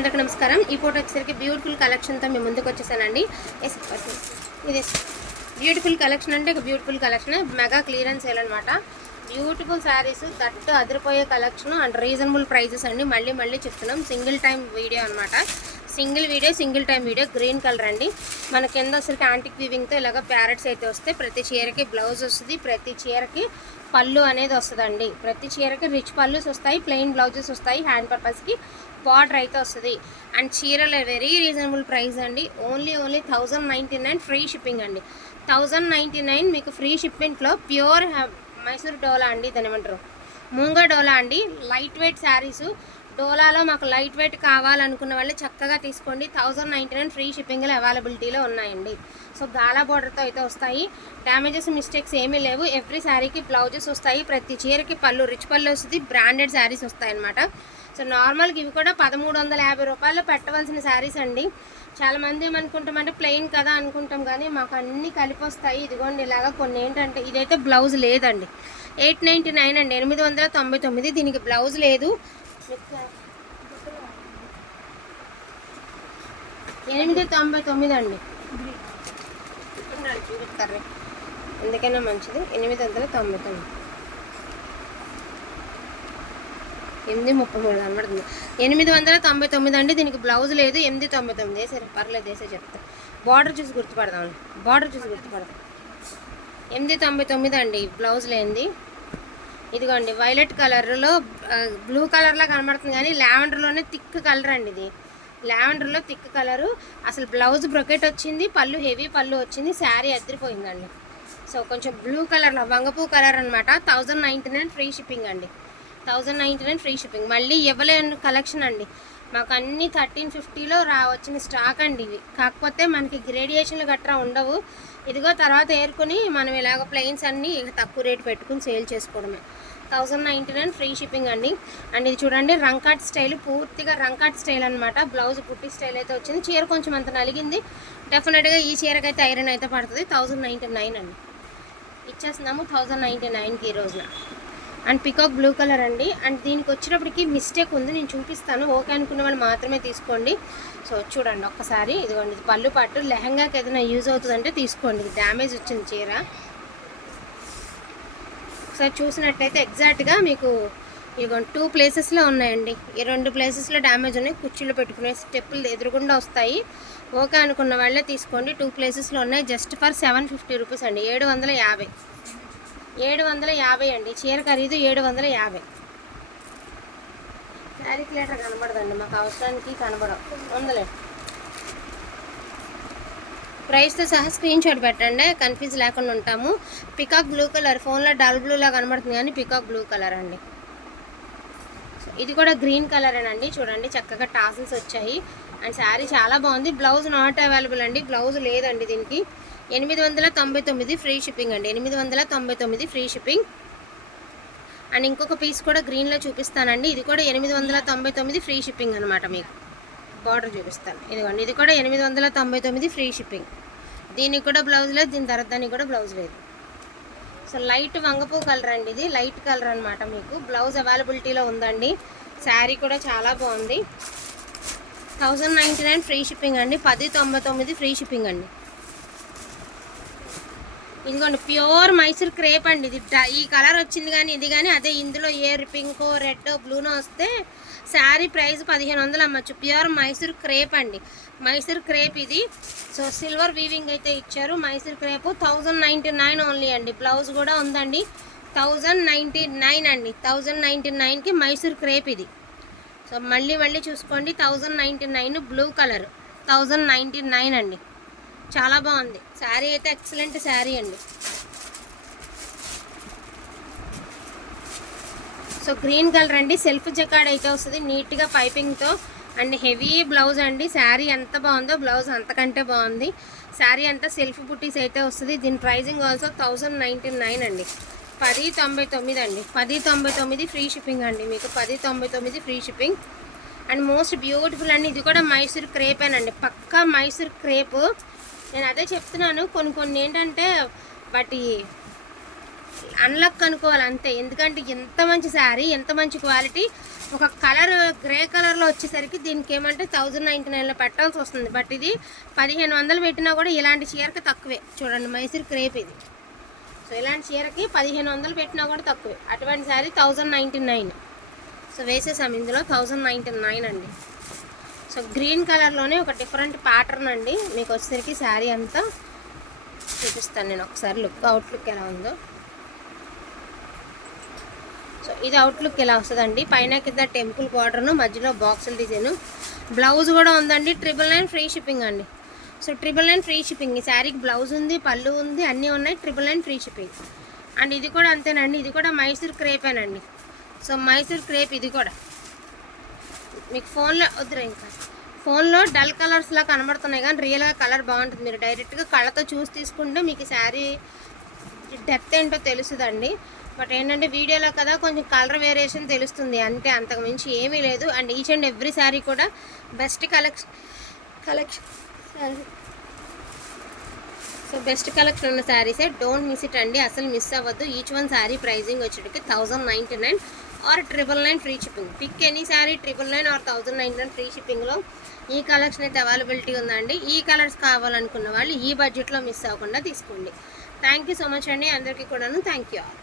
అందరికీ నమస్కారం. ఈ ఫోటో వచ్చేసరికి బ్యూటిఫుల్ కలెక్షన్తో మేము ముందుకు వచ్చేసానండి. ఎస్ ఇది బ్యూటిఫుల్ కలెక్షన్ అంటే ఒక beautiful collection mega clearance sale అనమాట బ్యూటిఫుల్ శారీస్ దట్టు అదిరిపోయే కలెక్షన్ అండ్ రీజనబుల్ ప్రైజెస్ అండి. మళ్ళీ మళ్ళీ చెప్తున్నాం. సింగిల్ టైం వీడియో అనమాట single video single time video green colour అండి. మన కింద అసలు యాంటిక్ వీవింగ్తో ఇలాగ ప్యారెట్స్ అయితే వస్తాయి ప్రతి చీరకి బ్లౌజ్ వస్తుంది ప్రతి చీరకి పళ్ళు అనేది వస్తుందండి. ప్రతి చీరకి రిచ్ పళ్ళుస్ వస్తాయి ప్లెయిన్ బ్లౌజెస్ వస్తాయి హ్యాండ్ పర్పస్కి బార్డర్ అయితే వస్తుంది. అండ్ చీరలు వెరీ రీజనబుల్ ప్రైస్ అండి. Only only thousand ninety nine free shipping అండి. థౌజండ్ నైంటీ నైన్ మీకు ఫ్రీ షిప్పింగ్లో ప్యూర్ మైసూర్ డోలా అండి దాని ఏమంటారు మూంగా డోలా అండి. లైట్ వెయిట్ శారీస్ డోలాలో మాకు లైట్ వెయిట్ కావాలనుకున్న వాళ్ళు చక్కగా తీసుకోండి. థౌజండ్ నైంటీ నైన్ ఫ్రీ షిప్పింగ్లో అవైలబిలిటీలో ఉన్నాయండి. సో గాలా బార్డర్తో అయితే వస్తాయి. డ్యామేజెస్ మిస్టేక్స్ ఏమీ లేవు. ఎవ్రీ శారీకి బ్లౌజెస్ వస్తాయి. ప్రతి చీరకి పళ్ళు రిచ్ పళ్ళు వస్తుంది. బ్రాండెడ్ శారీస్ వస్తాయి అనమాట సో నార్మల్గా ఇవి కూడా పదమూడు వందల యాభై రూపాయలు పెట్టవలసిన శారీస్ అండి. చాలామంది ఏమనుకుంటామంటే ప్లెయిన్ కదా అనుకుంటాం. కానీ మాకు అన్నీ కలిపి వస్తాయి. ఇదిగోండి ఇలాగా కొన్ని ఏంటంటే ఇదైతే బ్లౌజ్ లేదండి. ఎయిట్ నైంటీ నైన్ అండి. ఎనిమిది వందల తొంభై తొమ్మిది దీనికి బ్లౌజ్ లేదు. ఎనిమిది తొంభై తొమ్మిది అండి. చూపిస్తారు ఎందుకైనా మంచిది. ఎనిమిది వందల తొంభై తొమ్మిది. ఎనిమిది ముప్పై మూడు కనబడుతుంది. ఎనిమిది వందల తొంభై తొమ్మిది అండి. దీనికి బ్లౌజ్ లేదు. ఎనిమిది తొంభై తొమ్మిది. వేసారు పర్లేదు వేసే చెప్తా. బార్డర్ చూసి గుర్తుపడదాం బార్డర్ చూసి గుర్తుపడదాం. ఎనిమిది తొంభై తొమ్మిది అండి. బ్లౌజ్ లేనిది. ఇదిగోండి వైలెట్ కలర్లో బ్లూ కలర్లా కనబడుతుంది కానీ లావెండర్లోనే థిక్ కలర్ అండి ఇది. లావెండర్లో థిక్ కలరు అసలు బ్లౌజ్ బ్రొకెట్ వచ్చింది పళ్ళు హెవీ పళ్ళు వచ్చింది శారీ అద్దరిపోయిందండి. సో కొంచెం బ్లూ కలర్లో వంగపూ కలర్ అనమాట thousand ninety nine free shipping అండి. Thousand ninety nine free shipping మళ్ళీ ఇవ్వలేని కలెక్షన్ అండి. మాకు అన్ని థర్టీన్ ఫిఫ్టీలో రా వచ్చిన స్టాక్ అండి ఇవి. కాకపోతే మనకి గ్రేడియేషన్లు గట్రా ఉండవు. ఇదిగో తర్వాత ఏరుకొని మనం ఇలాగ ప్లెయిన్స్ అన్నీ తక్కువ రేటు పెట్టుకుని సేల్ చేసుకోవడమే. Thousand ninety nine free shipping అండి. అండ్ ఇది చూడండి రంకాట్ స్టైల్ పూర్తిగా రంకాట్ స్టైల్ అనమాట బ్లౌజ్ పుట్టి స్టైల్ అయితే వచ్చింది. చీర కొంచెం అంత నలిగింది. డెఫినెట్గా ఈ చీరకైతే ఐరన్ అయితే పడుతుంది. థౌజండ్ నైంటీ నైన్ అండి. ఇచ్చేస్తున్నాము థౌజండ్ నైంటీ నైన్కి ఈ రోజున. అండ్ పికాక్ బ్లూ కలర్ అండి. అండ్ దీనికి వచ్చినప్పటికీ మిస్టేక్ ఉంది. నేను చూపిస్తాను. ఓకే అనుకున్న వాళ్ళు మాత్రమే తీసుకోండి. సో చూడండి ఒక్కసారి. ఇదిగోండి ఇది పళ్ళు పట్టు. లెహంగాకి ఏదైనా యూజ్ అవుతుందంటే తీసుకోండి. డ్యామేజ్ వచ్చింది చీర. ఒకసారి చూసినట్టయితే ఎగ్జాక్ట్గా మీకు ఇగో టూ ప్లేసెస్లో ఉన్నాయండి. ఈ రెండు ప్లేసెస్లో డ్యామేజ్ ఉన్నాయి. కుర్చీలో పెట్టుకునే స్టెప్పులు ఎదురుగుండా వస్తాయి. ఓకే అనుకున్న వాళ్ళే తీసుకోండి. టూ ప్లేసెస్లో ఉన్నాయి. Just for seven fifty rupees అండి. ఏడు వందల యాభై. ఏడు వందల యాభై అండి. చీర ఖరీదు ఏడు వందల యాభై. క్యాలిక్యులేటర్ కనబడదండి. మాకు అవసరానికి కనబడవు. వందలే ప్రైస్తో సహా స్క్రీన్ షాట్ పెట్టండి. కన్ఫ్యూజ్ లేకుండా ఉంటాము. Peacock blue colour. ఫోన్లో డల్ బ్లూలా కనబడుతుంది కానీ పికాక్ బ్లూ కలర్ అండి. ఇది కూడా గ్రీన్ కలరేనండి. చూడండి చక్కగా టాసిల్స్ వచ్చాయి. అండ్ శారీ చాలా బాగుంది. బ్లౌజ్ నాట్ అవైలబుల్ అండి. బ్లౌజ్ లేదండి దీనికి. ఎనిమిది వందల తొంభై తొమ్మిది ఫ్రీ షిప్పింగ్ అండి. ఎనిమిది వందల తొంభై తొమ్మిది ఫ్రీ షిప్పింగ్. అండ్ ఇంకొక పీస్ కూడా గ్రీన్లో చూపిస్తానండి. ఇది కూడా ఎనిమిది వందల తొంభై తొమ్మిది ఫ్రీ షిప్పింగ్ అనమాట మీకు. బార్డర్ చూపిస్తాను. ఇదిగోండి. ఇది కూడా ఎనిమిది వందల తొంభై తొమ్మిది ఫ్రీ షిప్పింగ్. దీనికి కూడా బ్లౌజ్ లేదు దీని తర్వాత దానికి కూడా బ్లౌజ్ లేదు. సో లైట్ వంగపూ కలర్ అండి ఇది. లైట్ కలర్ అనమాట మీకు. బ్లౌజ్ అవైలబిలిటీలో ఉందండి. శారీ కూడా చాలా బాగుంది. Thousand ninety nine free shipping అండి. పది తొంభై తొమ్మిది ఫ్రీ షిప్పింగ్ అండి. ఇదిగోండి ప్యూర్ మైసూర్ క్రేప్ అండి ఇది. ఈ కలర్ వచ్చింది కానీ ఇది కానీ అదే ఇందులో ఏ పింకో రెడ్ బ్లూనో వస్తే శారీ ప్రైస్ పదిహేను వందలు అమ్మచ్చు. ప్యూర్ మైసూర్ క్రేప్ అండి. మైసూర్ క్రేప్ ఇది. సో సిల్వర్ వీవింగ్ అయితే ఇచ్చారు. Mysore crepe thousand ninety nine only అండి. బ్లౌజ్ కూడా ఉందండి. థౌజండ్ నైంటీ నైన్ అండి. థౌజండ్ నైంటీ నైన్కి మైసూర్ క్రేప్ ఇది. సో మళ్ళీ మళ్ళీ చూసుకోండి. Thousand ninety nine blue colour thousand ninety nine అండి. చాలా బాగుంది. శారీ అయితే ఎక్సలెంట్ శారీ అండి. సో గ్రీన్ కలర్ అండి. సెల్ఫ్ జకాడ్ అయితే వస్తుంది. నీట్గా పైపింగ్తో అండ్ హెవీ బ్లౌజ్ అండి. శారీ ఎంత బాగుందో బ్లౌజ్ అంతకంటే బాగుంది. శారీ అంతా సెల్ఫ్ బుట్టీస్ అయితే వస్తుంది. దీని pricing also thousand ninety nine అండి. పది తొంభై తొమ్మిది అండి. పది తొంభై తొమ్మిది ఫ్రీ షిప్పింగ్ అండి మీకు. పది తొంభై తొమ్మిది free shipping. And most beautiful అండి. ఇది కూడా మైసూర్ క్రేపేనండి పక్కా మైసూర్ క్రేప్. నేను అదే చెప్తున్నాను. కొన్ని కొన్ని ఏంటంటే వాటి అన్లక్ అనుకోవాలి అంతే. ఎందుకంటే ఎంత మంచి శారీ ఎంత మంచి క్వాలిటీ ఒక కలర్ గ్రే కలర్లో వచ్చేసరికి దీనికి ఏమంటే థౌజండ్ నైంటీ నైన్లో పెట్టాల్సి వస్తుంది. బట్ ఇది పదిహేను వందలు పెట్టినా కూడా ఇలాంటి చీరకి తక్కువే. చూడండి మైసూర్ క్రేప్ ఇది. సో ఇలాంటి చీరకి పదిహేను వందలు పెట్టినా కూడా తక్కువే. అటువంటి saree thousand ninety nine so వేసేసాం ఇందులో థౌజండ్ నైంటీ నైన్ అండి. సో గ్రీన్ కలర్లోనే ఒక డిఫరెంట్ ప్యాటర్న్ అండి. మీకు వచ్చేసరికి శారీ అంతా చూపిస్తాను నేను ఒకసారి. లుక్ అవుట్లుక్ ఎలా ఉందో. ఇది అవుట్లుక్ ఇలా వస్తుందండి? పైన కింద టెంపుల్ బార్డర్ను మధ్యలో బాక్సులు డిజైన్ బ్లౌజ్ కూడా ఉందండి ట్రిపుల్ నైన్ ఫ్రీ షిప్పింగ్ అండి. So triple nine free shipping ఈ శారీకి బ్లౌజ్ ఉంది పళ్ళు ఉంది అన్నీ ఉన్నాయి triple nine free shipping and ఇది కూడా అంతేనండి ఇది కూడా మైసూర్ క్రేపేనండి సో మైసూర్ క్రేప్ ఇది కూడా. మీకు ఫోన్లో వద్దురా ఇంకా. ఫోన్లో డల్ కలర్స్లా కనబడుతున్నాయి కానీ రియల్గా కలర్ బాగుంటుంది. మీరు డైరెక్ట్గా కళ్ళతో చూసి తీసుకుంటే మీకు శారీ డెప్త్ ఏంటో తెలుసుదండి. బట్ ఏంటంటే వీడియోలో కదా కొంచెం కలర్ వేరియేషన్ తెలుస్తుంది. అంతే అంతకు మించి ఏమీ లేదు. And each and every saree కూడా best collection collection so best collection ఉన్న శారీసే. డోంట్ మిస్ ఇట్ అండి. అసలు మిస్ అవ్వద్దు. Each one sari pricing వచ్చేటికి thousand ninety nine or triple nine free shipping. Pick any saree triple nine or thousand ninety nine free shipping ఈ collection అయితే availability ఉందండి ఈ colours కావాలనుకున్న వాళ్ళు ఈ బడ్జెట్లో మిస్ అవ్వకుండా తీసుకోండి. థ్యాంక్ యూ సో మచ్ అండి. అందరికీ కూడాను థ్యాంక్ యూ ఆల్.